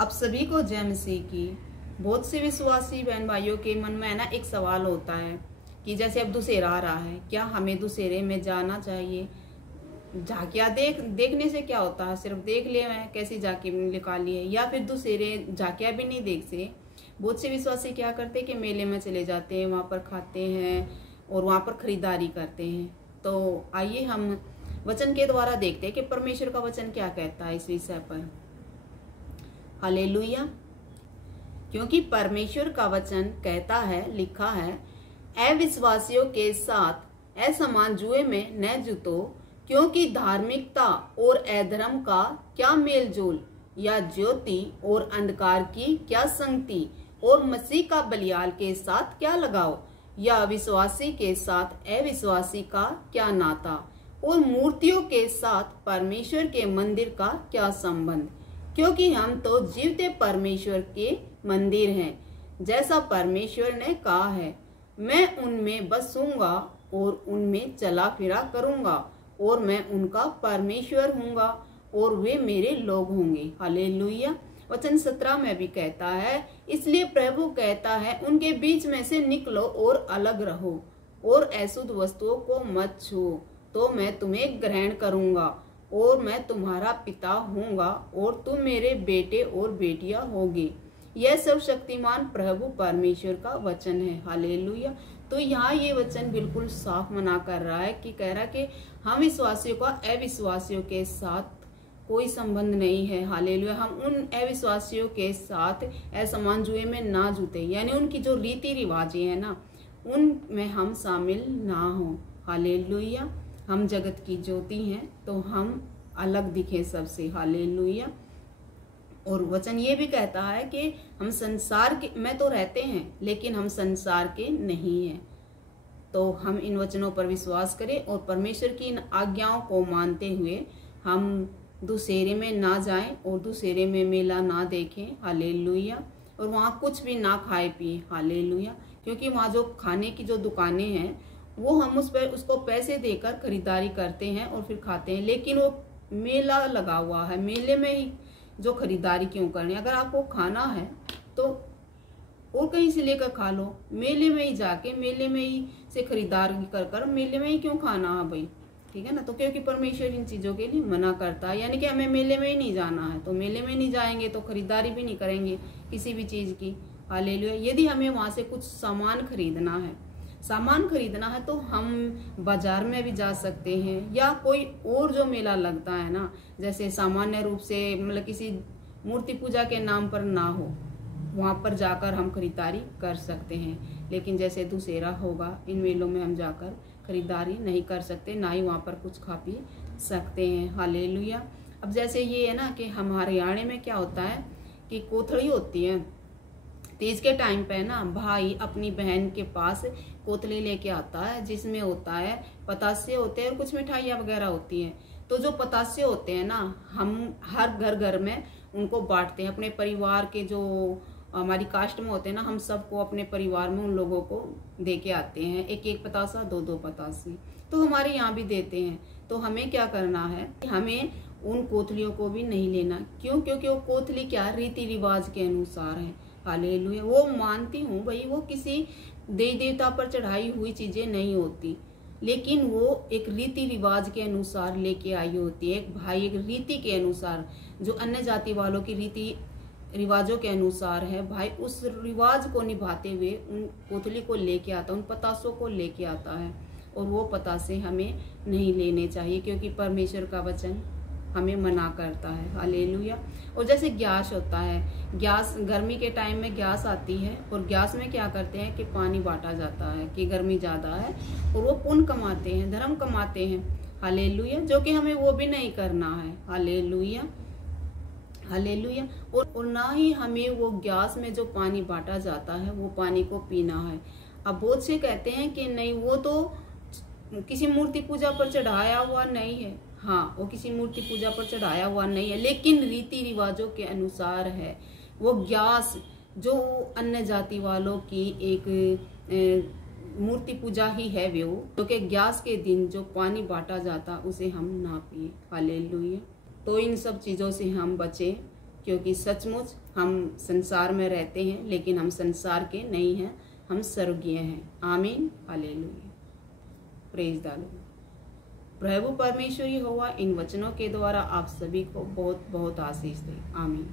आप सभी को जय मसीह की। बहुत से विश्वासी बहन भाइयों के मन में ना एक सवाल होता है कि जैसे अब दुशहरा आ रहा है, क्या हमें दुशहरे में जाना चाहिए? झांकियाँ देखने से क्या होता है? सिर्फ देख ले मैं कैसी झांकी निकाली है, या फिर दुशहरे झांकियाँ भी नहीं देख से। बहुत से विश्वासी क्या करते हैं कि मेले में चले जाते हैं, वहाँ पर खाते हैं और वहाँ पर खरीदारी करते हैं। तो आइए हम वचन के द्वारा देखते हैं कि परमेश्वर का वचन क्या कहता है इस विषय पर। हालेलुया। क्योंकि परमेश्वर का वचन कहता है, लिखा है, अविश्वासियों के साथ असमान जुए में न जुतो, क्योंकि धार्मिकता और अधर्म का क्या मेलजोल, या ज्योति और अंधकार की क्या संगति, और मसीह का बलियाल के साथ क्या लगाओ, या विश्वासी के साथ अविश्वासी का क्या नाता, और मूर्तियों के साथ परमेश्वर के मंदिर का क्या संबंध। क्योंकि हम तो जीवते परमेश्वर के मंदिर हैं, जैसा परमेश्वर ने कहा है, मैं उनमें बसूंगा और उनमें चला फिरा करूंगा, और मैं उनका परमेश्वर हूंगा और वे मेरे लोग होंगे। हालेलुया। वचन 17 में भी कहता है, इसलिए प्रभु कहता है, उनके बीच में से निकलो और अलग रहो, और अशुद्ध वस्तुओं को मत छुओ, तो मैं तुम्हें ग्रहण करूंगा, और मैं तुम्हारा पिता होऊंगा, और तुम मेरे बेटे और बेटियां होगी। यह सर्वशक्तिमान प्रभु परमेश्वर का वचन है। हालेलुया। तो यहाँ ये वचन बिल्कुल साफ मना कर रहा है कि कह रहा कि हम विश्वासियों का अविश्वासियों के साथ कोई संबंध नहीं है। हालेलुया। हम उन अविश्वासियों के साथ असमान जुए में ना जुटे, यानी उनकी जो रीति रिवाजें हैं ना, उनमें हम शामिल ना हो। हालेलुया। हम जगत की ज्योति हैं, तो हम अलग दिखे सबसे। हालेलुया। और वचन ये भी कहता है कि हम संसार के में तो रहते हैं, लेकिन हम संसार के नहीं हैं। तो हम इन वचनों पर विश्वास करें और परमेश्वर की इन आज्ञाओं को मानते हुए हम दुशहरे में ना जाएं और दुशहरे में मेला ना देखें। हालेलुया। और वहाँ कुछ भी ना खाए पिए। हालेलुया। क्योंकि वहाँ जो खाने की जो दुकानें हैं, वो हम उसको पैसे देकर खरीदारी करते हैं और फिर खाते हैं, लेकिन वो मेला लगा हुआ है, मेले में ही जो खरीदारी क्यों करनी? अगर आपको खाना है तो और कहीं से लेकर खा लो, मेले में ही जाके मेले में ही से खरीदारी कर मेले में ही क्यों खाना है भाई? ठीक है ना। तो क्योंकि परमेश्वर इन चीजों के लिए मना करता है, यानी कि हमें मेले में ही नहीं जाना है, तो मेले में नहीं जाएंगे तो खरीदारी भी नहीं करेंगे किसी भी चीज की। हालेलुया। यदि हमें वहां से कुछ सामान खरीदना है तो हम बाजार में भी जा सकते हैं, या कोई और जो मेला लगता है ना, जैसे सामान्य रूप से मतलब किसी मूर्ति पूजा के नाम पर ना हो, वहां पर जाकर हम खरीदारी कर सकते हैं। लेकिन जैसे दुशहरा होगा, इन मेलों में हम जाकर खरीदारी नहीं कर सकते, ना ही वहां पर कुछ खा पी सकते हैं। हालेलुया। अब जैसे ये है ना कि हमारे हरियाणा में क्या होता है कि कोथड़ी होती है, तीज के टाइम पे ना भाई अपनी बहन के पास कोतली लेके आता है, जिसमें होता है पतासे होते हैं और कुछ मिठाइयाँ वगैरह होती हैं। तो जो पतासे होते हैं ना, हम हर घर में उनको बांटते हैं। अपने परिवार के जो हमारी कास्ट में होते हैं ना, हम सबको अपने परिवार में उन लोगों को दे के आते हैं, एक एक पतासा, दो पतासे। तो हमारे यहाँ भी देते हैं। तो हमें क्या करना है, हमें उन कोतलियों को भी नहीं लेना। क्यों? क्योंकि वो कोतली क्या रीति रिवाज के अनुसार है। हालेलुया। वो मानती हूँ भाई, वो किसी देवी देवता पर चढ़ाई हुई चीजें नहीं होती, लेकिन वो एक रीति रिवाज के अनुसार लेके आई होती है। एक भाई एक रीति के अनुसार, जो अन्य जाति वालों की रीति रिवाजों के अनुसार है, भाई उस रिवाज को निभाते हुए उन कोतली को लेके आता, उन पतासों को लेके आता है। और वो पतासे हमें नहीं लेने चाहिए, क्योंकि परमेश्वर का वचन हमें मना करता है। हालेलुया। और जैसे गैस होता है, गैस गर्मी के टाइम में गैस आती है, और गैस में क्या करते हैं कि पानी बांटा जाता है कि गर्मी ज्यादा है, और वो पुण्य कमाते हैं, धर्म कमाते हैं। हालेलुया। जो कि हमें वो भी नहीं करना है। हालेलुया। हालेलुया। और ना ही हमें वो गैस में जो पानी बांटा जाता है वो पानी को पीना है। अब बहुत से कहते हैं कि नहीं, वो तो किसी मूर्ति पूजा पर चढ़ाया हुआ नहीं है। हाँ, वो किसी मूर्ति पूजा पर चढ़ाया हुआ नहीं है, लेकिन रीति रिवाजों के अनुसार है। वो गैस जो अन्य जाति वालों की एक मूर्ति पूजा ही है, वो क्योंकि गैस के दिन जो पानी बांटा जाता उसे हम ना पिए। हालेलुया। तो इन सब चीजों से हम बचें क्योंकि सचमुच हम संसार में रहते हैं लेकिन हम संसार के नहीं हैं, हम स्वर्गीय हैं। आमीन, हालेलुया, प्रेज द लॉर्ड। प्रभु परमेश्वर यहोवा इन वचनों के द्वारा आप सभी को बहुत बहुत आशीष दे। आमीन।